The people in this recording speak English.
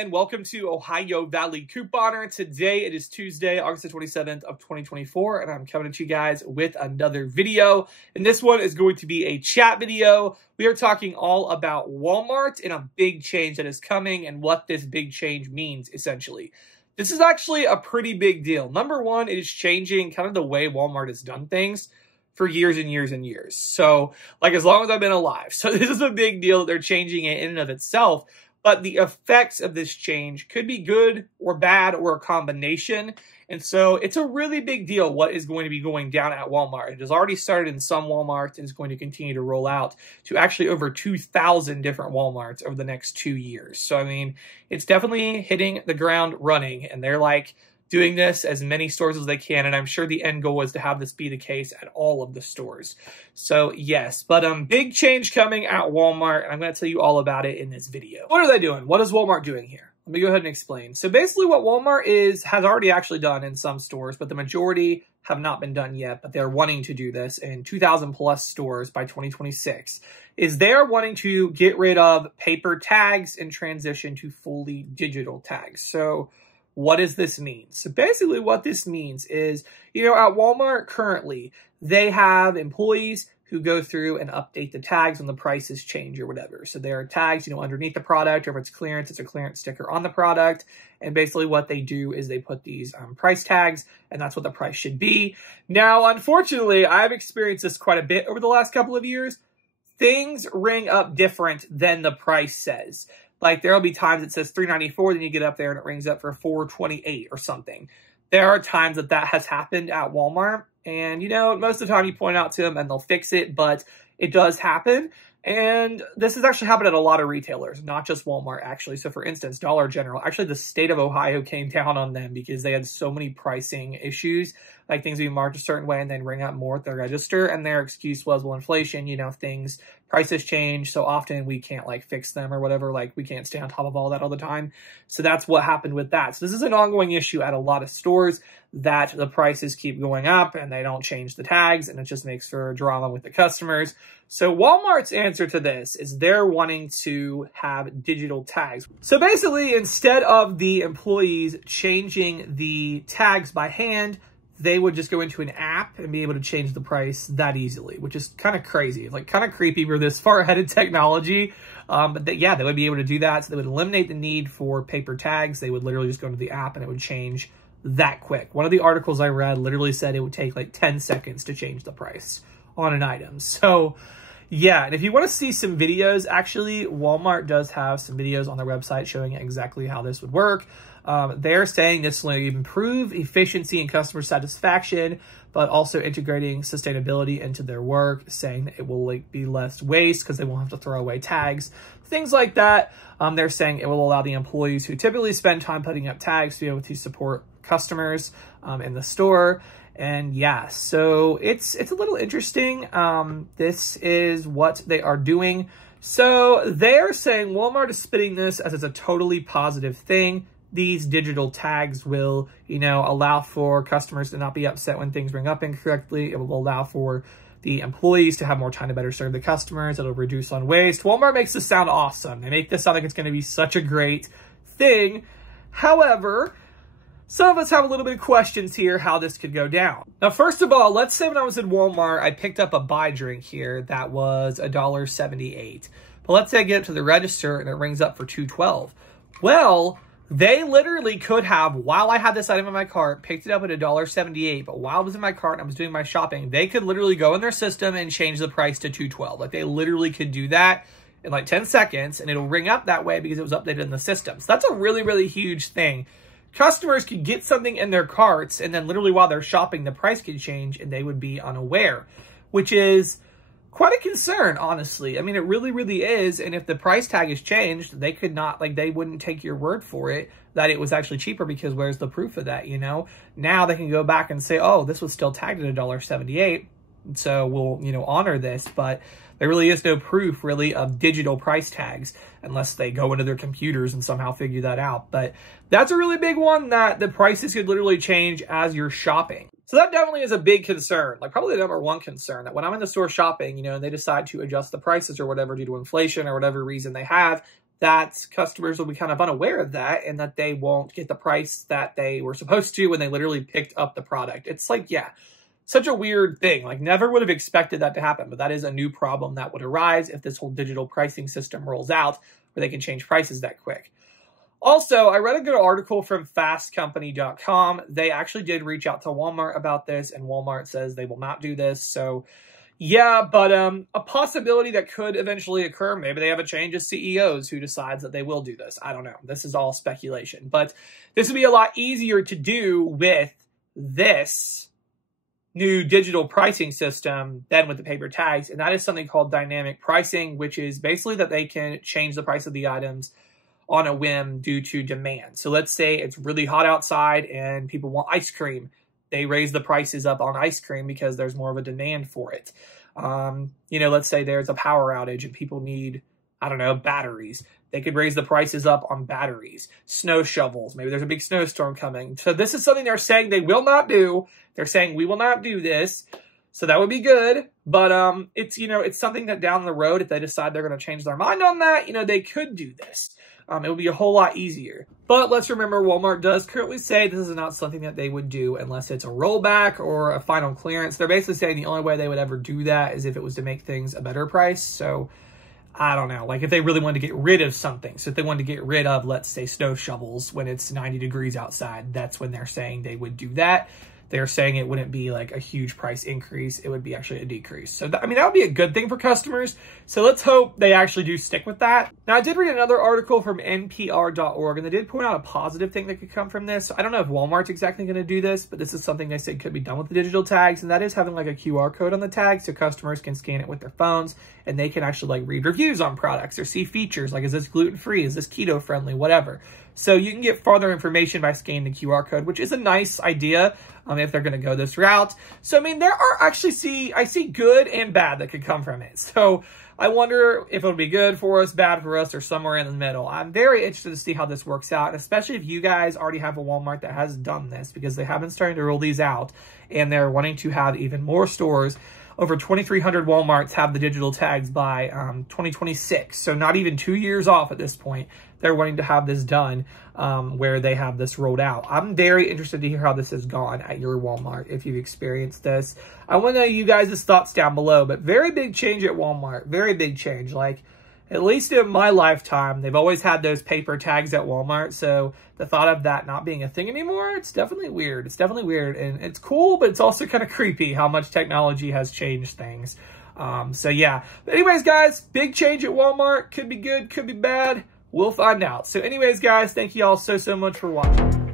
and welcome to Ohio Valley Couponer. Today it is Tuesday, August the 27th of 2024, and I'm coming to you guys with another video. And this one is going to be a chat video. We are talking all about Walmart and a big change that is coming and what this big change means, essentially. This is actually a pretty big deal. Number one, it is changing kind of the way Walmart has done things for years and years and years. So, like, as long as I've been alive. So this is a big deal that they're changing it in and of itself. But the effects of this change could be good or bad or a combination. And so it's a really big deal what is going to be going down at Walmart. It has already started in some Walmarts and is going to continue to roll out to actually over 2,000 different Walmarts over the next 2 years. So, I mean, it's definitely hitting the ground running. And they're like doing this as many stores as they can, and I'm sure the end goal was to have this be the case at all of the stores. So yes, but big change coming at Walmart, and I'm going to tell you all about it in this video. What are they doing? What is Walmart doing here? Let me go ahead and explain. So basically what Walmart has already actually done in some stores, but the majority have not been done yet, but they're wanting to do this in 2,000 plus stores by 2026, is they're wanting to get rid of paper tags and transition to fully digital tags. So what does this mean? So basically what this means is, at Walmart currently, they have employees who go through and update the tags when the prices change or whatever. So there are tags, underneath the product, or if it's clearance, it's a clearance sticker on the product. And basically what they do is they put these price tags, and that's what the price should be. Now, unfortunately, I've experienced this quite a bit over the last couple of years. Things ring up different than the price says. Like, there'll be times it says $3.94, then you get up there and it rings up for $4.28 or something. There are times that has happened at Walmart, and, most of the time you point out to them and they'll fix it, but it does happen. And this has actually happened at a lot of retailers, not just Walmart, actually. So, for instance, Dollar General, actually the state of Ohio came down on them because they had so many pricing issues, like things would be marked a certain way and then ring up more at the register. And their excuse was, well, inflation, prices change so often we can't fix them or whatever. Like, we can't stay on top of all that all the time. So that's what happened with that. So this is an ongoing issue at a lot of stores, that the prices keep going up and they don't change the tags, and it just makes for drama with the customers. So Walmart's answer to this is they're wanting to have digital tags. So basically, instead of the employees changing the tags by hand, they would just go into an app and be able to change the price that easily, which is kind of crazy. It's kind of creepy. We're this far ahead in technology. But they would be able to do that. So they would eliminate the need for paper tags. They would literally just go into the app and it would change that quick. One of the articles I read literally said it would take 10 seconds to change the price on an item. So yeah, and if you want to see some videos, actually, Walmart does have some videos on their website showing exactly how this would work. They're saying this will improve efficiency and customer satisfaction, but also integrating sustainability into their work, saying that it will be less waste because they won't have to throw away tags, things like that. They're saying it will allow the employees who typically spend time putting up tags to be able to support customers in the store. And yeah, so it's a little interesting. This is what they are doing. So they're saying Walmart is spinning this as it's a totally positive thing. These digital tags will, allow for customers to not be upset when things ring up incorrectly. It will allow for the employees to have more time to better serve the customers. It'll reduce on waste. Walmart makes this sound awesome. They make this sound like it's going to be such a great thing. However, some of us have a little bit of questions here how this could go down. Now, first of all, let's say when I was in Walmart, I picked up a buy drink here that was $1.78. But let's say I get up to the register and it rings up for $2.12. Well, they literally could have, while I had this item in my cart, picked it up at $1.78, but while I was in my cart and I was doing my shopping, they could literally go in their system and change the price to $2.12. They literally could do that in 10 seconds, and it'll ring up that way because it was updated in the system. So that's a really, really huge thing. Customers could get something in their carts, and then literally while they're shopping, the price could change, and they would be unaware, which is quite a concern, honestly. I mean, it really, really is. And if the price tag is changed, they could not, they wouldn't take your word for it that it was actually cheaper, because where's the proof of that, Now they can go back and say, oh, this was still tagged at $1.78, so we'll, honor this. But there really is no proof, really, of digital price tags unless they go into their computers and somehow figure that out. But that's a really big one, that the prices could literally change as you're shopping. So that definitely is a big concern, probably the number one concern, that when I'm in the store shopping, and they decide to adjust the prices or whatever due to inflation or whatever reason they have, that customers will be kind of unaware of that and that they won't get the price that they were supposed to when they literally picked up the product. It's like, yeah, such a weird thing. Like, never would have expected that to happen, but that is a new problem that would arise if this whole digital pricing system rolls out where they can change prices that quick. Also, I read a good article from fastcompany.com. They actually did reach out to Walmart about this, and Walmart says they will not do this. So yeah, but a possibility that could eventually occur, maybe they have a change of CEOs who decides that they will do this. I don't know. This is all speculation. But this would be a lot easier to do with this new digital pricing system than with the paper tags. And that is something called dynamic pricing, which is basically that they can change the price of the items on a whim due to demand. So let's say it's really hot outside and people want ice cream. They raise the prices up on ice cream because there's more of a demand for it. Let's say there's a power outage and people need, I don't know, batteries. They could raise the prices up on batteries, snow shovels. Maybe there's a big snowstorm coming. So this is something they're saying they will not do. They're saying we will not do this. So that would be good. But it's something that down the road, if they decide they're going to change their mind on that, they could do this. It would be a whole lot easier. But let's remember, Walmart does currently say this is not something that they would do unless it's a rollback or a final clearance. They're basically saying the only way they would ever do that is if it was to make things a better price. So I don't know, like if they really wanted to get rid of something. So if they wanted to get rid of, let's say, snow shovels when it's 90 degrees outside, that's when they're saying they would do that. They're saying it wouldn't be like a huge price increase. It would be actually a decrease. So, that would be a good thing for customers. So let's hope they actually do stick with that. Now, I did read another article from NPR.org, and they did point out a positive thing that could come from this. So I don't know if Walmart's exactly going to do this, but this is something they said could be done with the digital tags, and that is having like a QR code on the tag so customers can scan it with their phones, and they can actually like read reviews on products or see features like, is this gluten-free? Is this keto-friendly? Whatever. So you can get further information by scanning the QR code, which is a nice idea if they're going to go this route. So, I mean, there are actually, I see good and bad that could come from it. So I wonder if it'll be good for us, bad for us, or somewhere in the middle. I'm very interested to see how this works out, especially if you guys already have a Walmart that has done this, because they have been starting to roll these out, and they're wanting to have even more stores. Over 2,300 Walmarts have the digital tags by 2026. So not even 2 years off at this point. They're wanting to have this done where they have this rolled out. I'm very interested to hear how this has gone at your Walmart if you've experienced this. I want to know you guys' thoughts down below, but very big change at Walmart. Very big change. Like, at least in my lifetime, they've always had those paper tags at Walmart. So the thought of that not being a thing anymore, it's definitely weird. It's definitely weird. And it's cool, but it's also kind of creepy how much technology has changed things. So yeah. But anyways, guys, big change at Walmart. Could be good, could be bad. We'll find out. So anyways, guys, thank you all so much for watching.